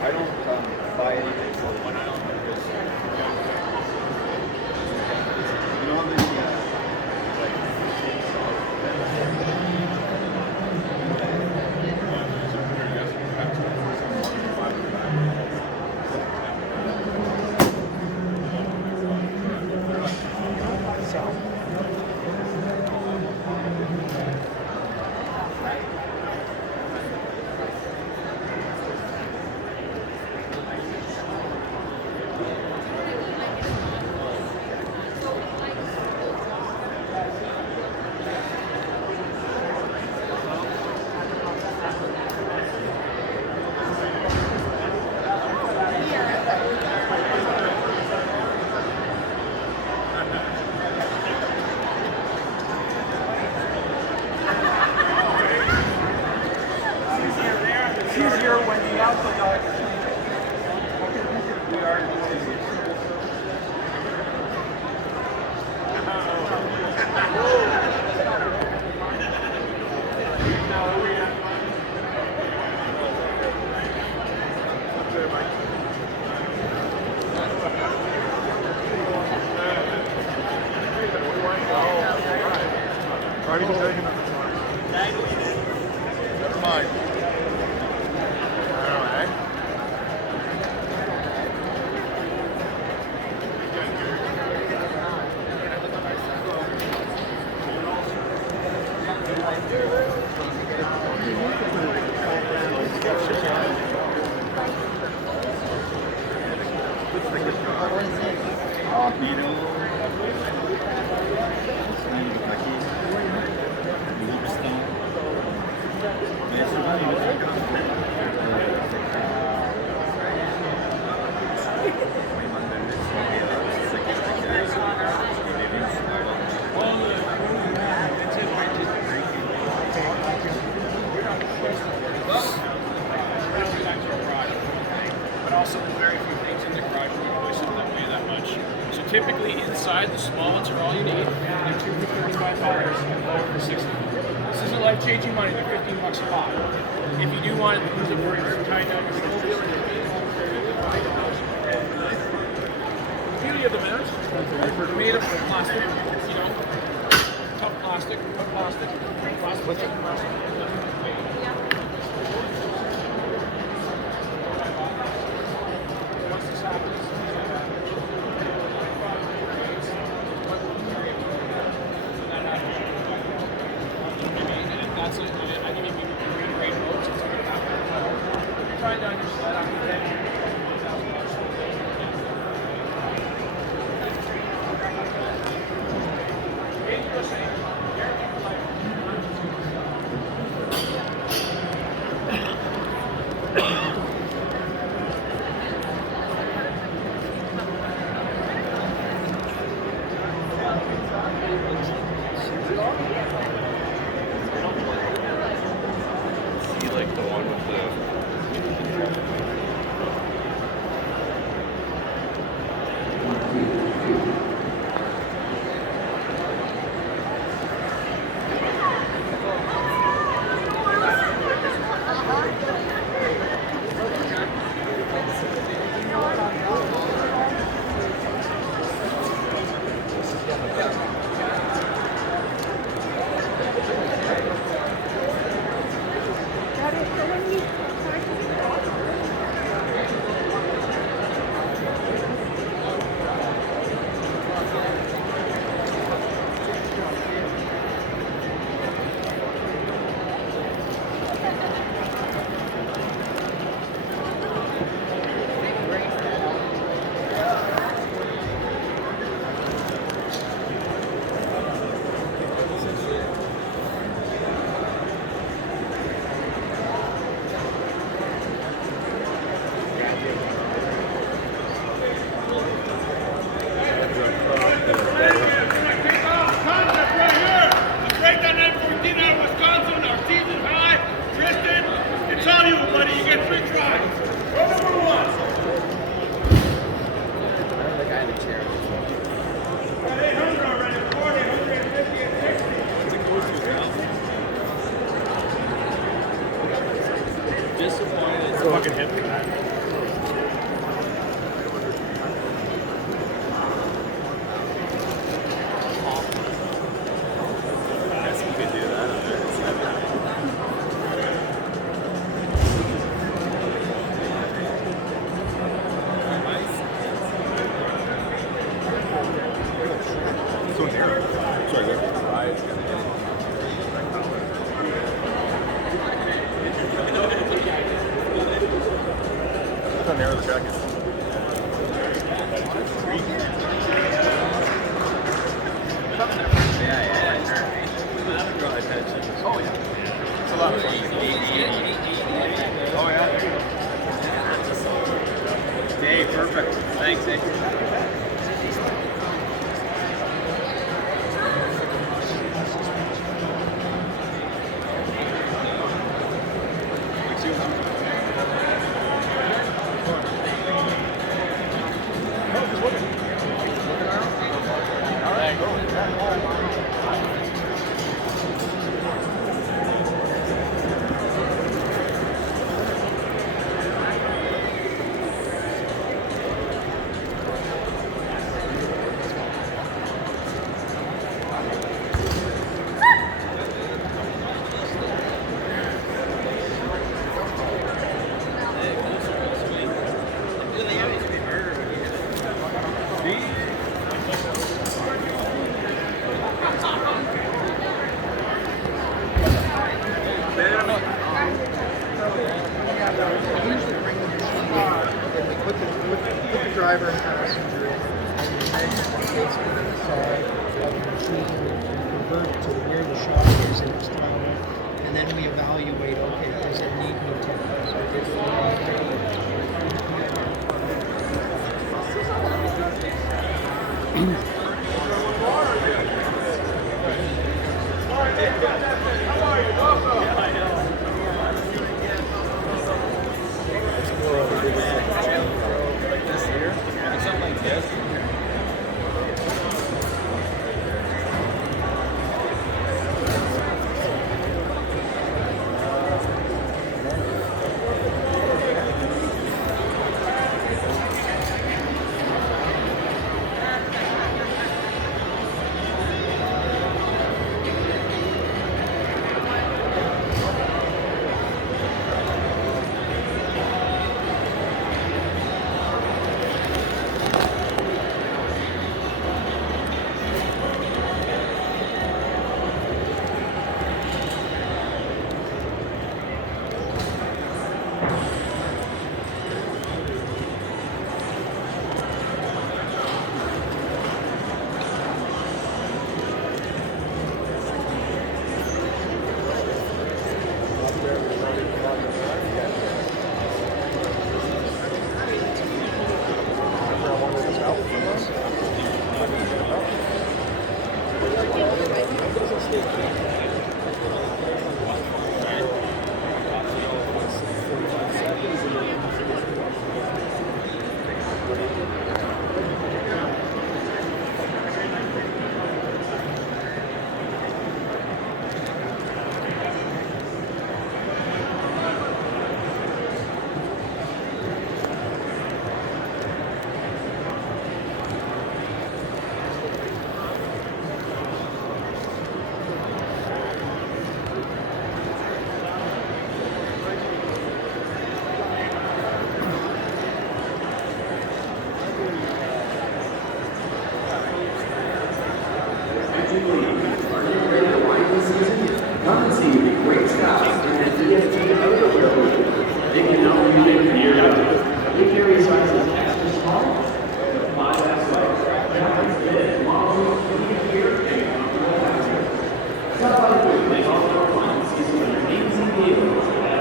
I don't buy anything for one island because you know easier when the alpha dog is we are already taking it. Never mind. But also there's very few things in the garage where you can hoist them that weigh that much. So typically inside, the small ones are all you need. They're $2 for $35 and lower for $60. This isn't life-changing money, they're $15 a pop. If you do want to use it for your kind of the beauty of the mounts, they're made of plastic, you know, tough plastic, plastic. That's it. I think if you great boats, it's going to happen. You're trying to understand. Like the one with the Guess you could do that under 7. So narrow. Sorry, go ahead. Look how narrow the track is. Draw attention. Oh yeah. It's a lot of fun. Oh yeah, there you go. Dave, perfect. Thanks, Dave. Then we put the driver and passenger in, and we measure basically the side of the machine and convert it to where the shop is in its tower, and then we evaluate, okay, does it need new tires? Or does it need